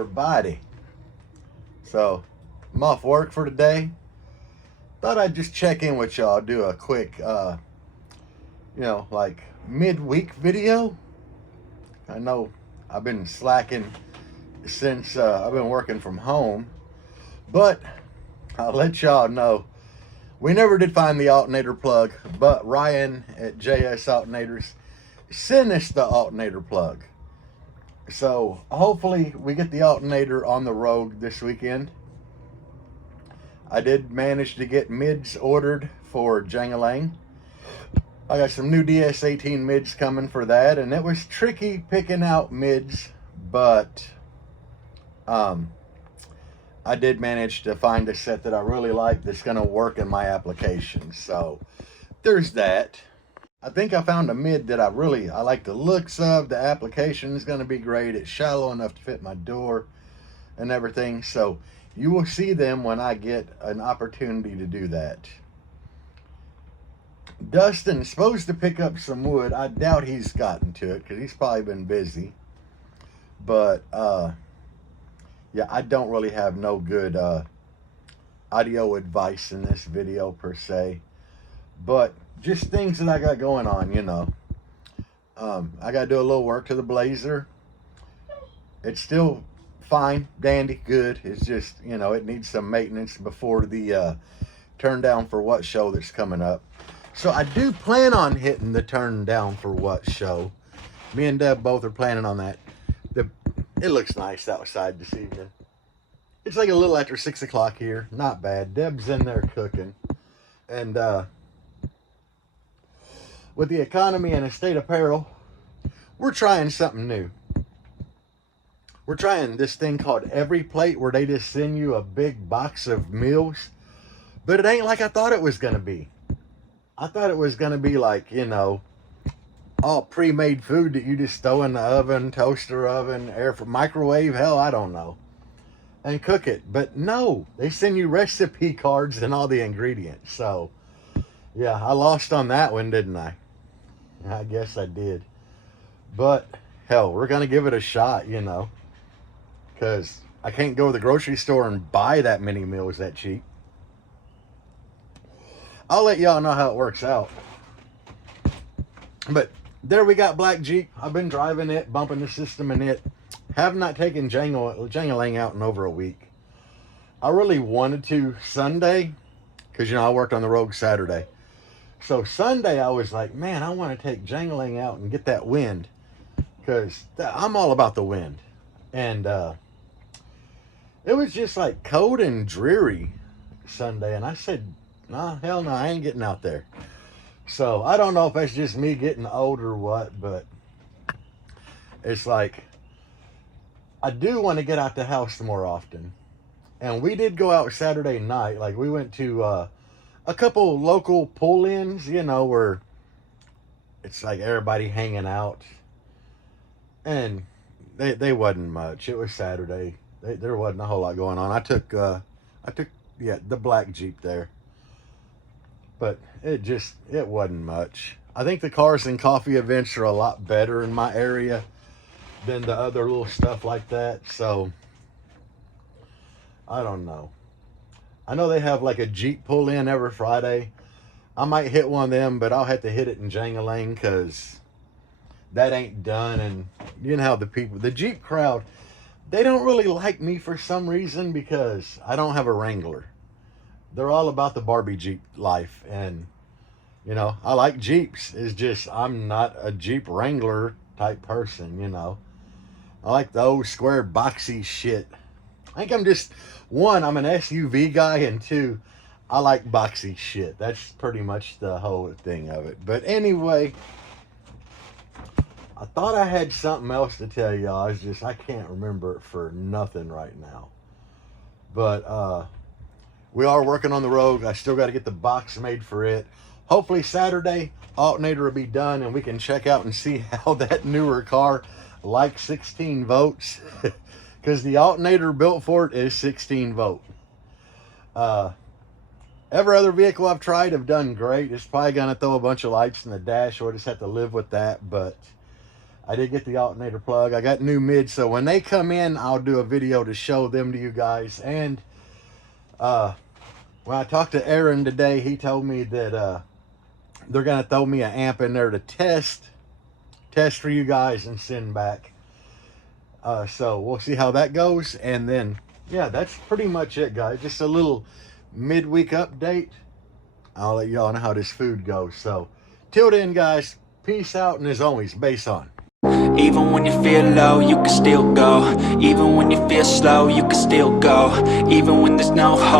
everybody. So I'm off work for today. Thought I'd just check in with y'all, do a quick like midweek video. I know I've been slacking since I've been working from home, but I'll let y'all know we never did find the alternator plug, but Ryan at JS Alternators sent us the alternator plug. So hopefully we get the alternator on the road this weekend. I did manage to get mids ordered for Jangalang. I got some new DS18 mids coming for that, and it was tricky picking out mids, but I did manage to find a set that I really like that's going to work in my application. So there's that. I think I found a mid that I like the looks of. The application is going to be great. It's shallow enough to fit my door and everything. So you will see them when I get an opportunity to do that. Dustin's supposed to pick up some wood. I doubt he's gotten to it because he's probably been busy. But yeah, I don't really have no good audio advice in this video per se. But just things that I got going on, I got to do a little work to the Blazer. It's still fine, dandy, good. It's just, it needs some maintenance before the turn down for what show that's coming up. So I do plan on hitting the turn down for what show. Me and Deb both are planning on that. It looks nice outside this evening. It's like a little after 6 o'clock here. Not bad. Deb's in there cooking. And with the economy and estate apparel, we're trying something new. We're trying this thing called Every Plate, where they just send you a big box of meals. But it ain't like I thought it was going to be. I thought it was going to be like, all pre-made food that you just throw in the oven, toaster oven, microwave, hell, I don't know, and cook it. But no, they send you recipe cards and all the ingredients. So yeah, I lost on that one, didn't I? I guess I did. But hell, we're going to give it a shot, because I can't go to the grocery store and buy that many meals that cheap. I'll let y'all know how it works out. But there we got Black Jeep. I've been driving it, bumping the system in it. Have not taken Jangalang out in over a week. I really wanted to Sunday, because, I worked on the road Saturday. So Sunday I was like, man, I want to take Jangalang out and get that wind, because I'm all about the wind. And it was just like cold and dreary Sunday, and I said, nah, hell no, I ain't getting out there. So I don't know if that's just me getting old or what, but it's like I do want to get out the house more often. And we did go out Saturday night. Like, we went to a couple local pull-ins, where it's like everybody hanging out. And they wasn't much. It was Saturday. There wasn't a whole lot going on. I took the Black Jeep there. But it wasn't much. I think the cars and coffee events are a lot better in my area than the other little stuff like that. So I don't know. I know they have like a Jeep pull-in every Friday. I might hit one of them, but I'll have to hit it in Jangalang, because that ain't done. And you know how the Jeep crowd, they don't really like me for some reason, because I don't have a Wrangler. They're all about the Barbie Jeep life. And, I like Jeeps. It's just, I'm not a Jeep Wrangler type person, I like the old square boxy shit. I think I'm an SUV guy, and two, I like boxy shit. That's pretty much the whole thing of it. But anyway, I thought I had something else to tell y'all. I can't remember it for nothing right now. But, we are working on the road. I still got to get the box made for it. Hopefully Saturday, alternator will be done, and we can check out and see how that newer car likes 16 volts. Because the alternator built for it is 16 volt. Every other vehicle I've tried have done great. It's probably going to throw a bunch of lights in the dash. We'll just have to live with that. But I did get the alternator plug. I got new mids, so when they come in, I'll do a video to show them to you guys. And when I talked to Aaron today, he told me that they're gonna throw me an amp in there to test for you guys and send back. So we'll see how that goes. And then, yeah, that's pretty much it, guys. Just a little midweek update. I'll let y'all know how this food goes. So till then, guys, peace out, and as always, bass on. Even when you feel low, you can still go. Even when you feel slow, you can still go. Even when there's no hope.